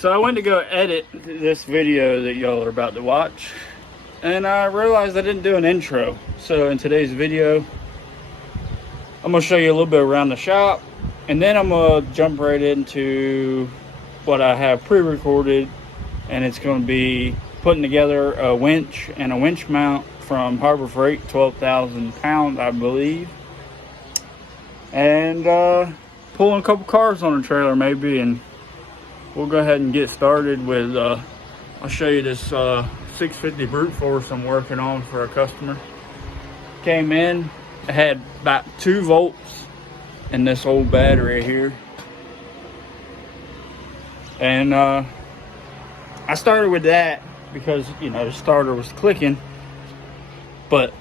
So I went to go edit this video that y'all are about to watch, and I realized I didn't do an intro. So in today's video, I'm gonna show you a little bit around the shop, and then I'm gonna jump right into what I have pre-recorded, and it's gonna be putting together a winch and a winch mount from Harbor Freight, 12,000 pounds, I believe, and pulling a couple cars on the trailer maybe, and we'll go ahead and get started with I'll show you this 650 brute force I'm working on for a customer. Came in, it had about 2 volts in this old battery here, and I started with that because, you know, the starter was clicking, but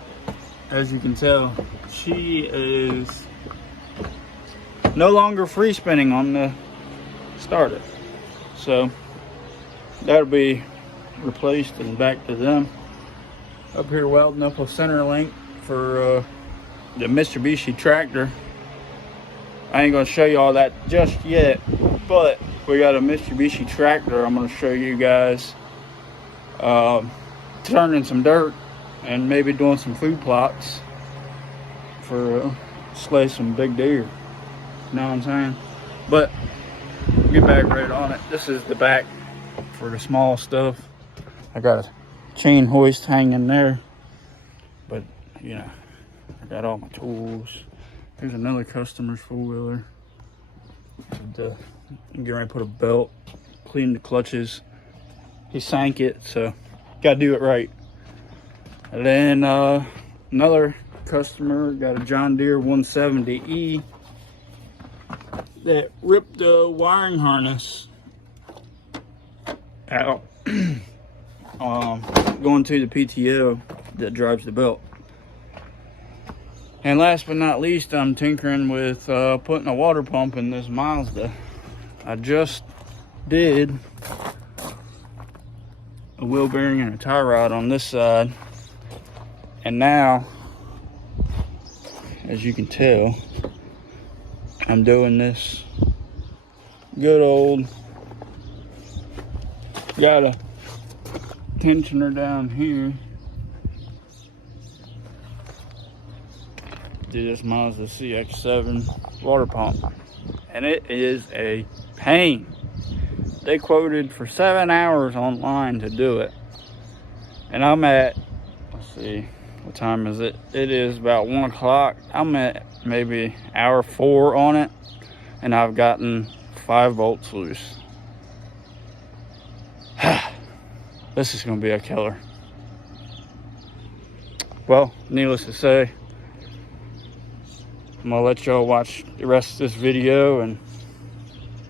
as you can tell, she is no longer free spinning on the starter. So that'll be replaced and back to them. Up here welding up a center link for the Mitsubishi tractor. I ain't gonna show you all that just yet, but we got a Mitsubishi tractor I'm gonna show you guys turning some dirt and maybe doing some food plots for slay some big deer. You know what I'm saying? But get back right on it. This is the back for the small stuff. I got a chain hoist hanging there, but you know, I got all my tools. Here's another customer's four-wheeler. I'm getting ready to put a belt, clean the clutches. He sank it, so gotta do it right. And then another customer got a John Deere 170E that ripped the wiring harness out going to the PTO that drives the belt. And last but not least, I'm tinkering with putting a water pump in this Mazda. I just did a wheel bearing and a tie rod on this side, and now, as you can tell, I'm doing this good old, got a tensioner down here. Do this Mazda CX-7 water pump, and it is a pain. They quoted for 7 hours online to do it, and I'm at, let's see, what time is it? It is about 1 o'clock. I'm at maybe hour 4 on it, and I've gotten 5 volts loose. This is gonna be a killer. Well, needless to say, I'm gonna let y'all watch the rest of this video, and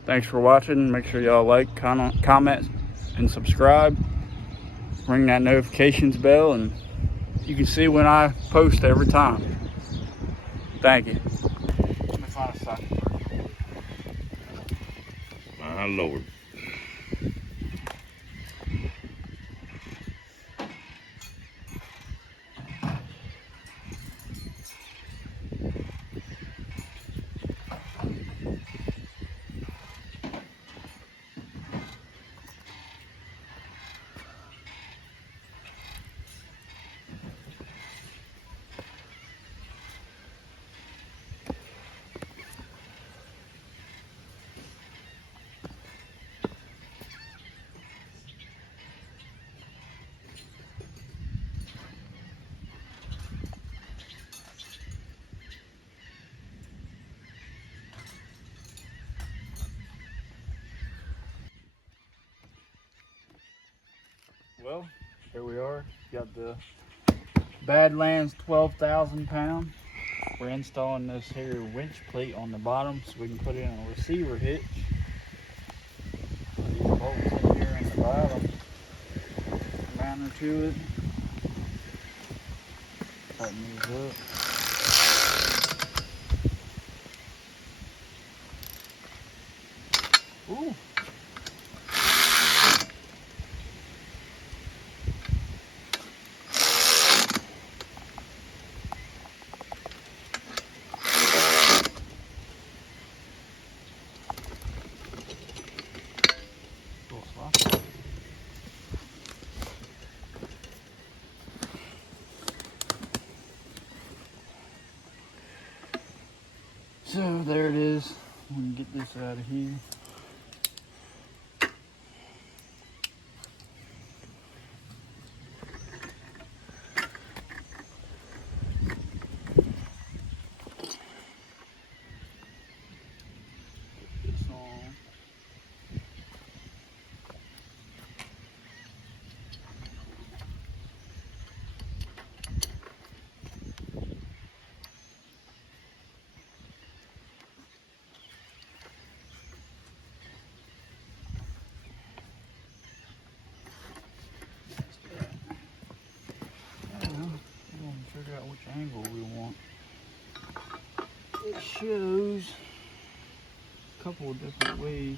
thanks for watching. Make sure y'all like, comment, and subscribe. Ring that notifications bell, and you can see when I post every time. Thank you. Let me find a socket. My Lord. Well, here we are. Got the Badlands 12,000 pound. We're installing this here winch plate on the bottom so we can put it in a receiver hitch. These bolts in here in the bottom, mounted to it. Tighten these up. Ooh. So there it is. We can get this out of here. Put this on. Figure out which angle we want. It shows a couple of different ways.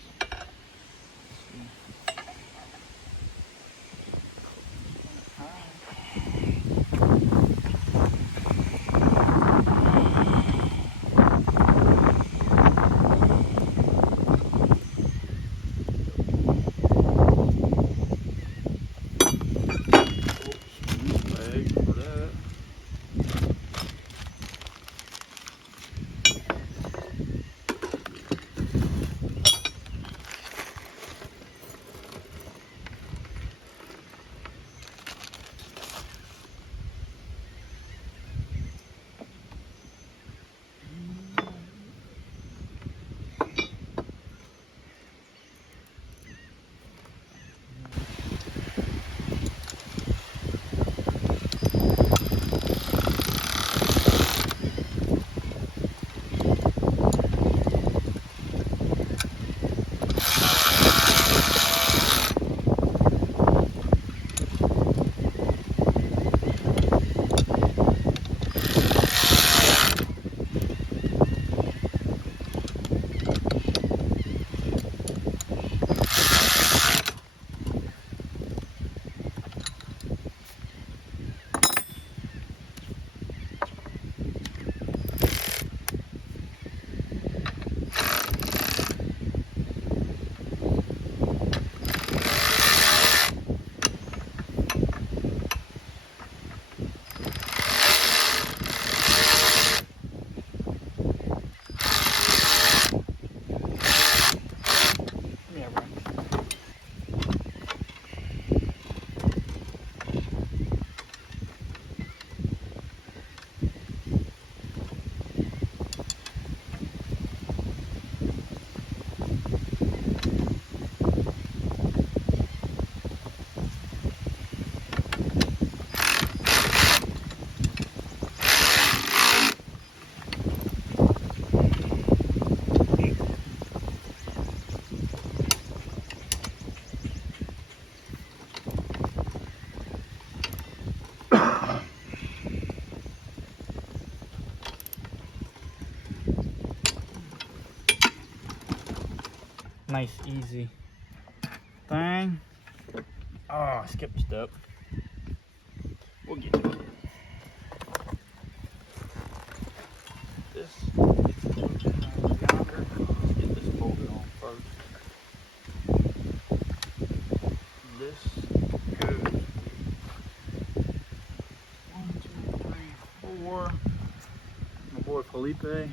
Nice, easy thing. Oh, I skipped a step. We'll get to it. This gets bolted on yonder. Let's get this bolted on first. This goes 1, 2, 3, 4. My boy Felipe.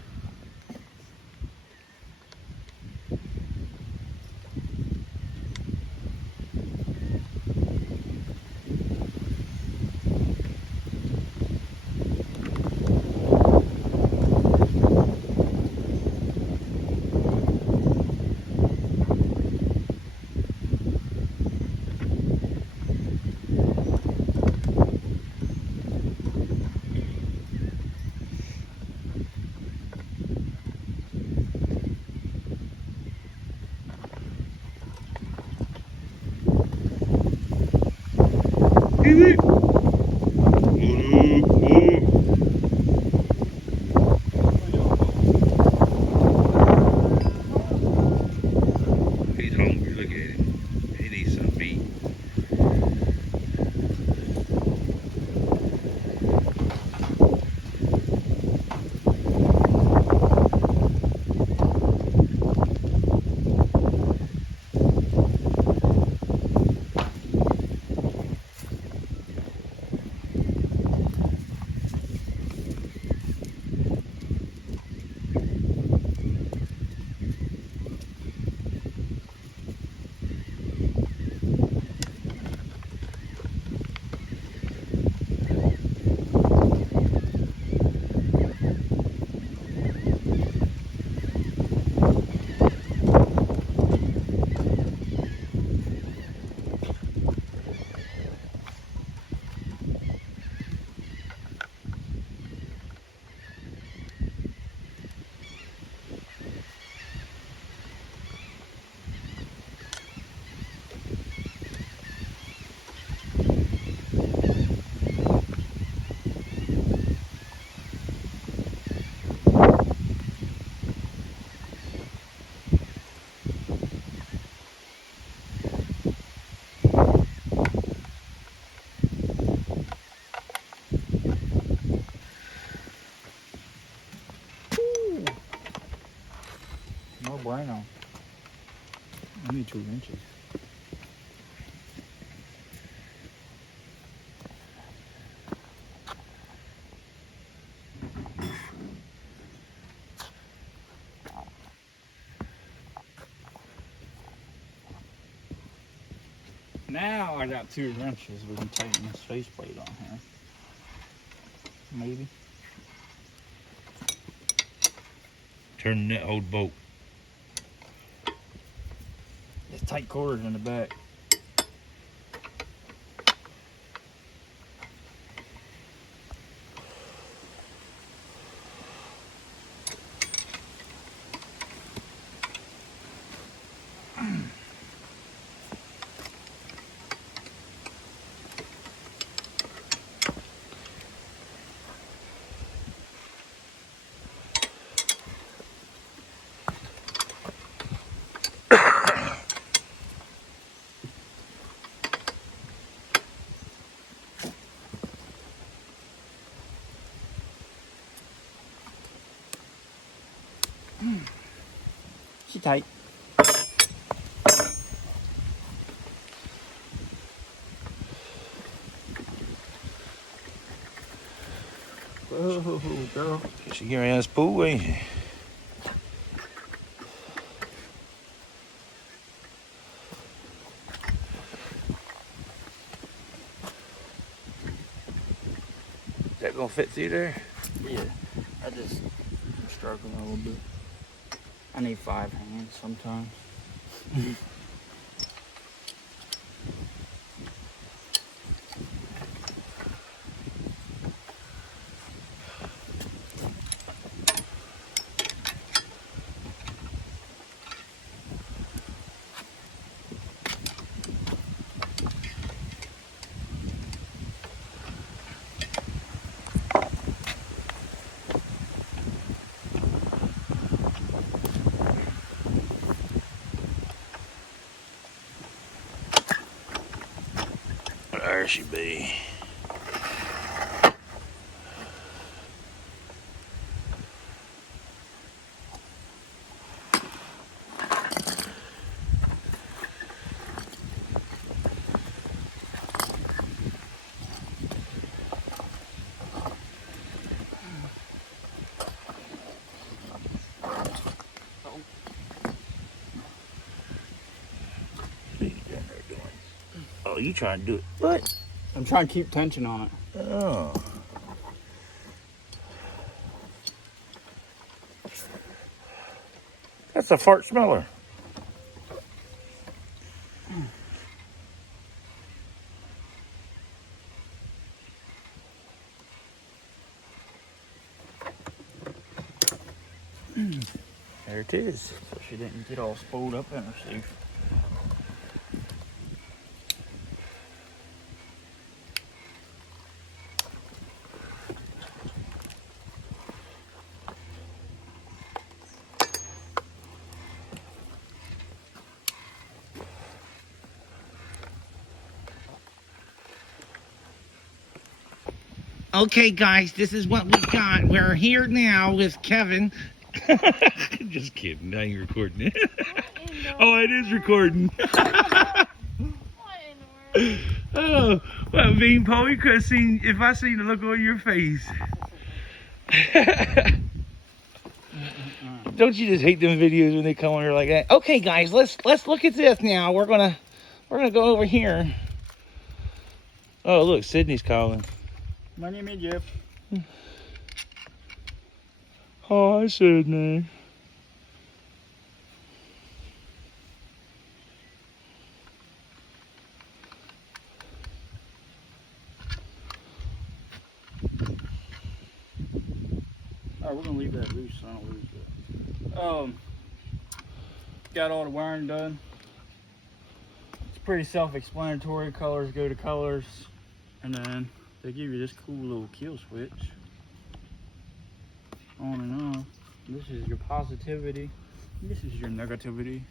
2 inches. Now I got 2 wrenches. We can tighten this faceplate on here. Maybe. Turn that old bolt. There's tight quarters in the back. She tight. Whoa, girl. She getting ready to spool, ain't she? Is that gonna fit through there? Yeah, I'm struggling a little bit. I need 5 hands sometimes. There she be. Oh, you trying to do it? What? I'm trying to keep tension on it. Oh. That's a fart smeller. There it is. So she didn't get all spooled up in her seat. Okay, guys, this is what we got. We're here now with Kevin. Just kidding. I ain't recording it. Oh, it is recording. Oh, well, Bean Paul, you could have seen if I seen the look on your face. Don't you just hate them videos when they come on here like that? Okay, guys, let's look at this now. We're gonna go over here. Oh, look, Sydney's calling. My name is Jeff. Hi, Sydney. Alright, we're gonna leave that loose so I don't lose it. Got all the wiring done. It's pretty self-explanatory. Colors go to colors, and then they give you this cool little kill switch on and off. This is your positivity. This is your negativity.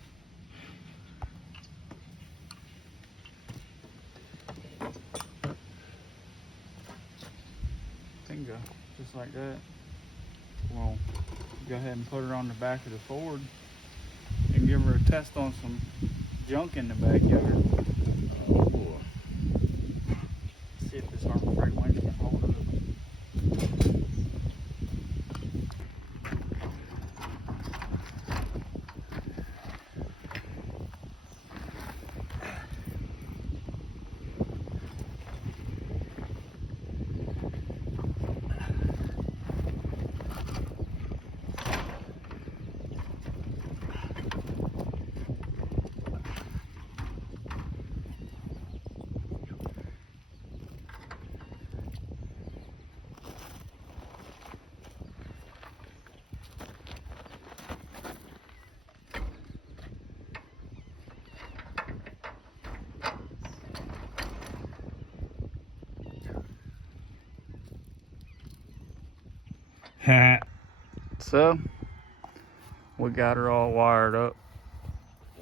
Bingo, just like that. Well, go ahead and put her on the back of the Ford and give her a test on some junk in the backyard. Oh. See if this Harbor Freight winch can hold up. So, we got her all wired up.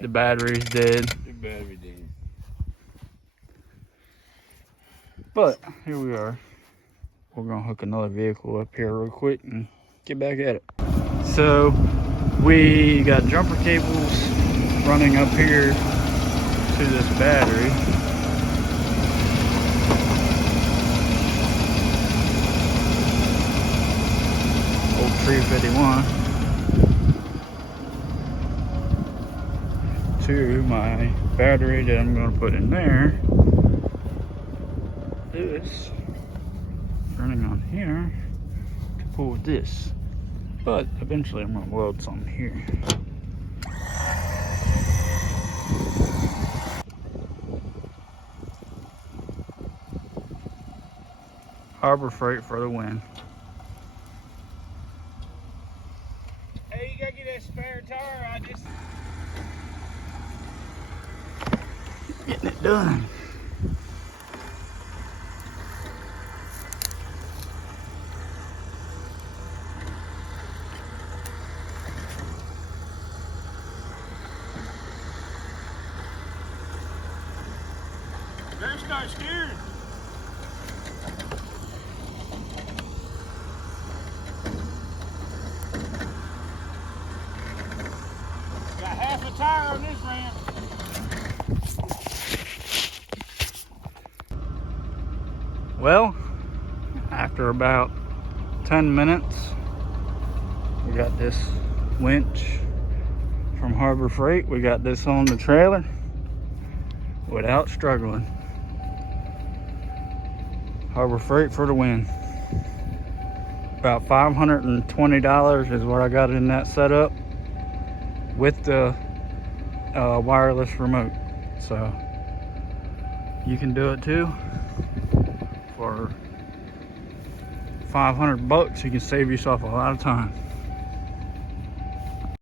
The battery's dead. The battery dead. But, here we are. We're gonna hook another vehicle up here real quick and get back at it. So, we got jumper cables running up here to this battery. Old 351 to my battery that I'm going to put in there. This running on here to pull with this, but eventually I'm going to weld something here. Harbor Freight for the win. Hey, you gotta get that spare tire. I just. Getting it done. Better start steering. Got half a tire on this ramp. Well, after about 10 minutes, we got this winch from Harbor Freight. We got this on the trailer without struggling. Harbor Freight for the win. About $520 is what I got in that setup with the wireless remote. So you can do it too. For $500, you can save yourself a lot of time.